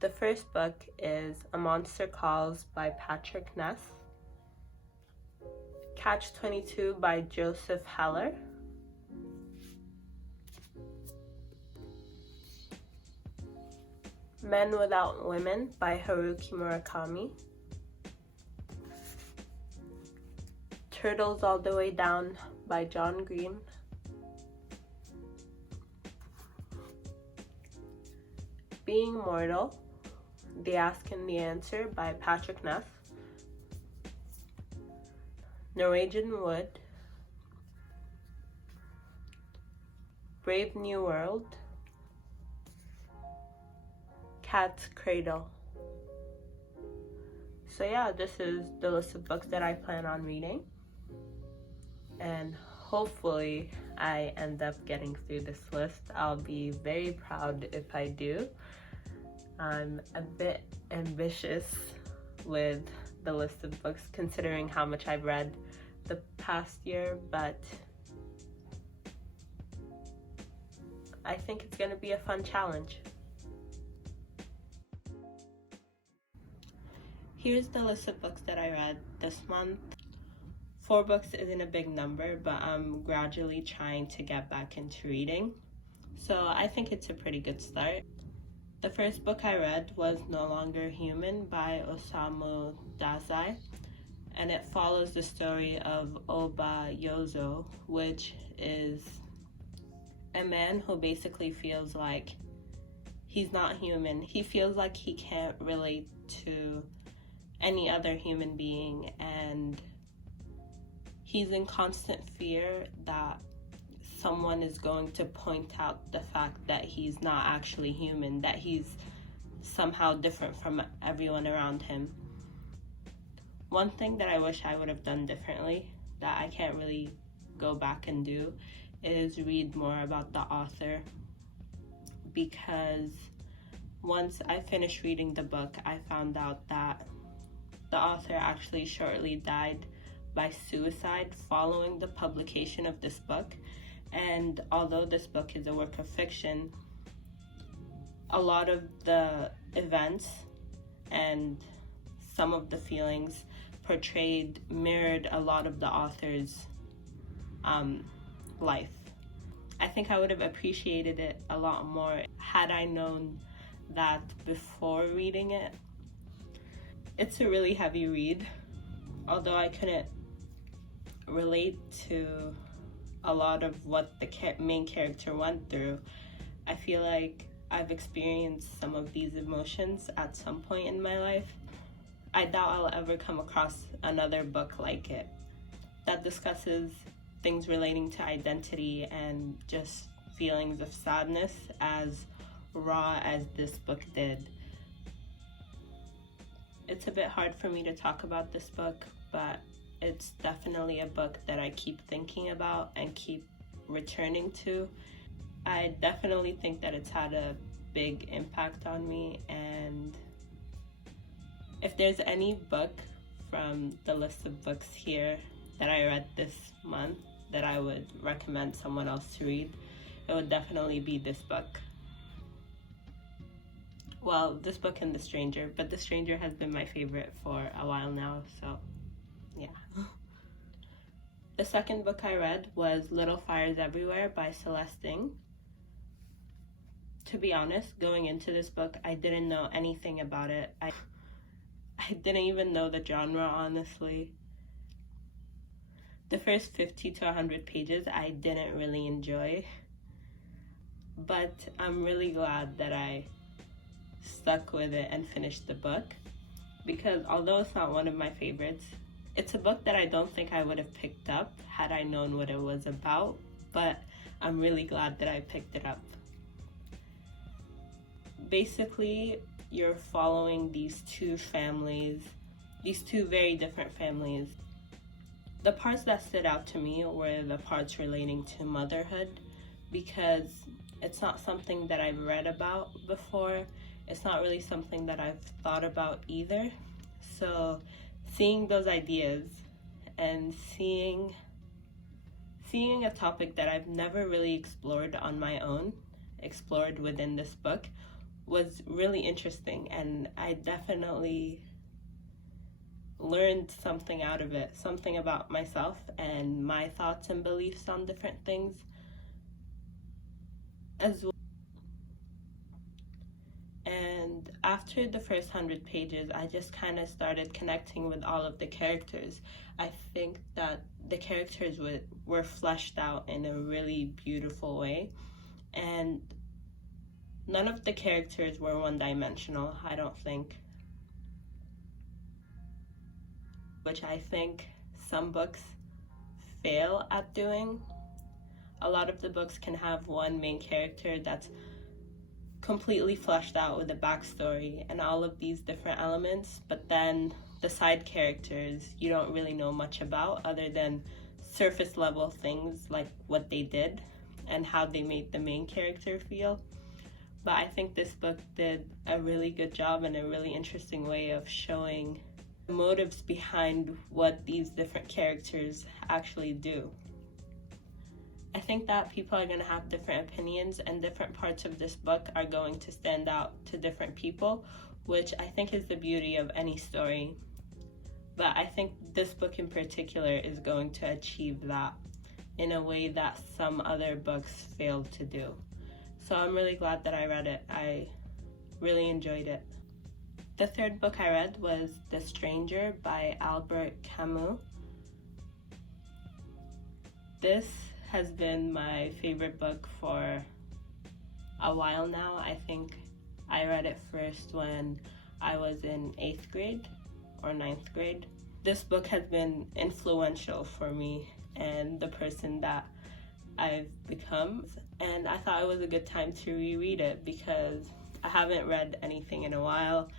The first book is A Monster Calls by Patrick Ness, Catch-22 by Joseph Heller, Men Without Women by Haruki Murakami, Turtles All the Way Down by John Green, Being Mortal, The Ask and the Answer by Patrick Ness, Norwegian Wood, Brave New World, Cat's Cradle. So yeah, this is the list of books that I plan on reading, and hopefully I end up getting through this list. I'll be very proud if I do. I'm a bit ambitious with the list of books considering how much I've read the past year, but I think it's going to be a fun challenge. Here's the list of books that I read this month. 4 books isn't a big number, but I'm gradually trying to get back into reading, so I think it's a pretty good start. The first book I read was No Longer Human by Osamu Dazai, and it follows the story of Oba Yozo, which is a man who basically feels like he's not human. He feels like he can't relate to any other human being, and he's in constant fear that someone is going to point out the fact that he's not actually human, that he's somehow different from everyone around him. One thing that I wish I would have done differently, that I can't really go back and do, is read more about the author, because once I finished reading the book, I found out that the author actually shortly died by suicide following the publication of this book. And although this book is a work of fiction, a lot of the events and some of the feelings portrayed mirrored a lot of the author's life. I think I would have appreciated it a lot more had I known that before reading it. It's a really heavy read. Although I couldn't relate to a lot of what the main character went through, I feel like I've experienced some of these emotions at some point in my life. I doubt I'll ever come across another book like it that discusses things relating to identity and just feelings of sadness as raw as this book did. It's a bit hard for me to talk about this book, but it's definitely a book that I keep thinking about and keep returning to. I definitely think that it's had a big impact on me, and if there's any book from the list of books here that I read this month that I would recommend someone else to read, it would definitely be this book. Well, this book and The Stranger, but The Stranger has been my favorite for a while now, so yeah. The second book I read was Little Fires Everywhere by Celeste Ng. To be honest, going into this book, I didn't know anything about it. I didn't even know the genre, honestly. The first 50 to 100 pages I didn't really enjoy, but I'm really glad that I stuck with it and finished the book, because although it's not one of my favorites, it's a book that I don't think I would have picked up had I known what it was about, but I'm really glad that I picked it up. Basically, you're following these two families, these two very different families. The parts that stood out to me were the parts relating to motherhood, because it's not something that I've read about before. It's not really something that I've thought about either. So seeing those ideas and seeing a topic that I've never really explored on my own, explored within this book, was really interesting, and I definitely learned something out of it, something about myself and my thoughts and beliefs on different things as well. And after the first 100 pages, I just kind of started connecting with all of the characters. I think that the characters were fleshed out in a really beautiful way, and none of the characters were one-dimensional, I don't think. Which I think some books fail at doing. A lot of the books can have one main character that's completely fleshed out with a backstory and all of these different elements, but then the side characters you don't really know much about other than surface level things like what they did and how they made the main character feel. But I think this book did a really good job and a really interesting way of showing the motives behind what these different characters actually do. I think that people are going to have different opinions, and different parts of this book are going to stand out to different people, which I think is the beauty of any story. But I think this book in particular is going to achieve that in a way that some other books failed to do. So I'm really glad that I read it. I really enjoyed it. The third book I read was The Stranger by Albert Camus. This has been my favorite book for a while now. I think I read it first when I was in 8th grade or 9th grade. This book has been influential for me and the person that I've become, and I thought it was a good time to reread it because I haven't read anything in a while.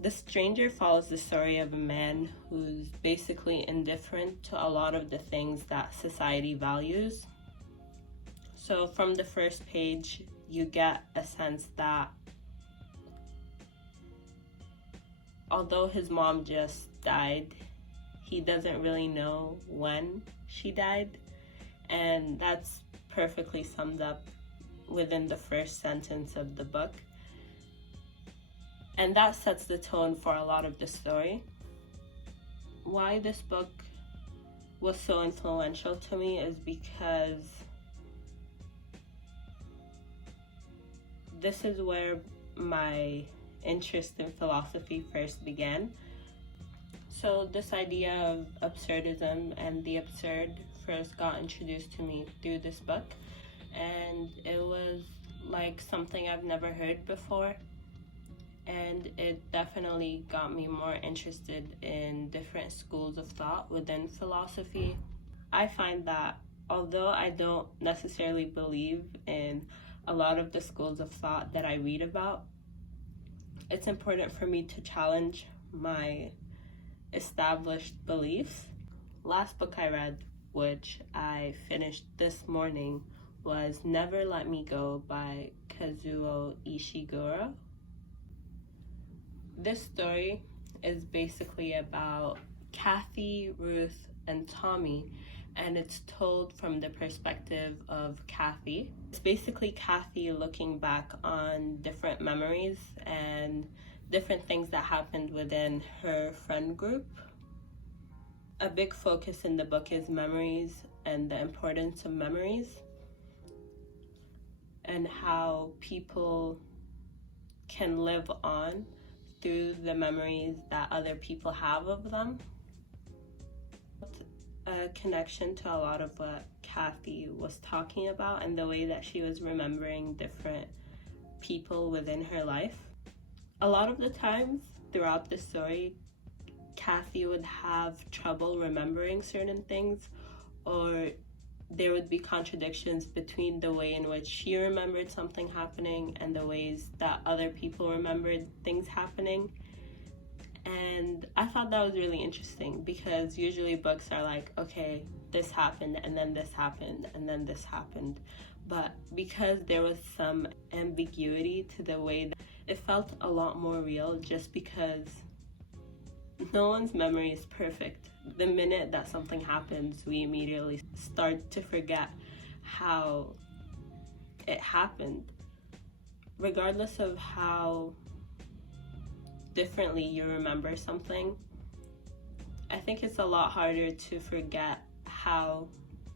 The Stranger follows the story of a man who's basically indifferent to a lot of the things that society values. So from the first page, you get a sense that although his mom just died, he doesn't really know when she died, and that's perfectly summed up within the first sentence of the book. And that sets the tone for a lot of the story. Why this book was so influential to me is because this is where my interest in philosophy first began. So this idea of absurdism and the absurd first got introduced to me through this book, and it was like something I've never heard before. And it definitely got me more interested in different schools of thought within philosophy. I find that although I don't necessarily believe in a lot of the schools of thought that I read about, it's important for me to challenge my established beliefs. Last book I read, which I finished this morning, was Never Let Me Go by Kazuo Ishiguro. This story is basically about Kathy, Ruth, and Tommy, and it's told from the perspective of Kathy. It's basically Kathy looking back on different memories and different things that happened within her friend group. A big focus in the book is memories and the importance of memories and how people can live on through the memories that other people have of them. A connection to a lot of what Kathy was talking about and the way that she was remembering different people within her life. A lot of the times throughout the story, Kathy would have trouble remembering certain things, or there would be contradictions between the way in which she remembered something happening and the ways that other people remembered things happening. And I thought that was really interesting because usually books are like, okay, this happened and then this happened and then this happened. But because there was some ambiguity to the way that it felt a lot more real, just because no one's memory is perfect. The minute that something happens, we immediately start to forget how it happened. regardless of how differently you remember something, I think it's a lot harder to forget how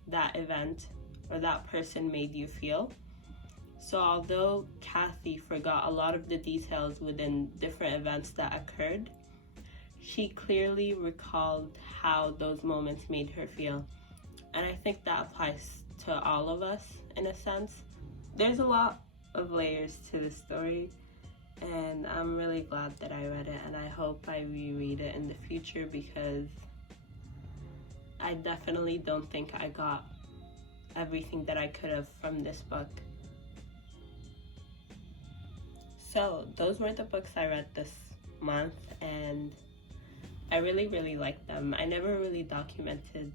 that event or that person made you feel. So although Kathy forgot a lot of the details within different events that occurred, she clearly recalled how those moments made her feel. And I think that applies to all of us in a sense. There's a lot of layers to the story, and I'm really glad that I read it, and I hope I reread it in the future because I definitely don't think I got everything that I could have from this book. So those were the books I read this month, and I really liked them. I never really documented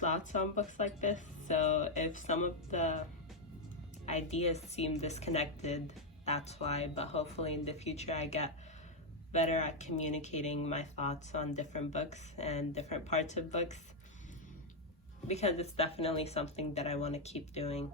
thoughts on books like this, so if some of the ideas seem disconnected, that's why. But hopefully in the future I get better at communicating my thoughts on different books and different parts of books, because it's definitely something that I want to keep doing.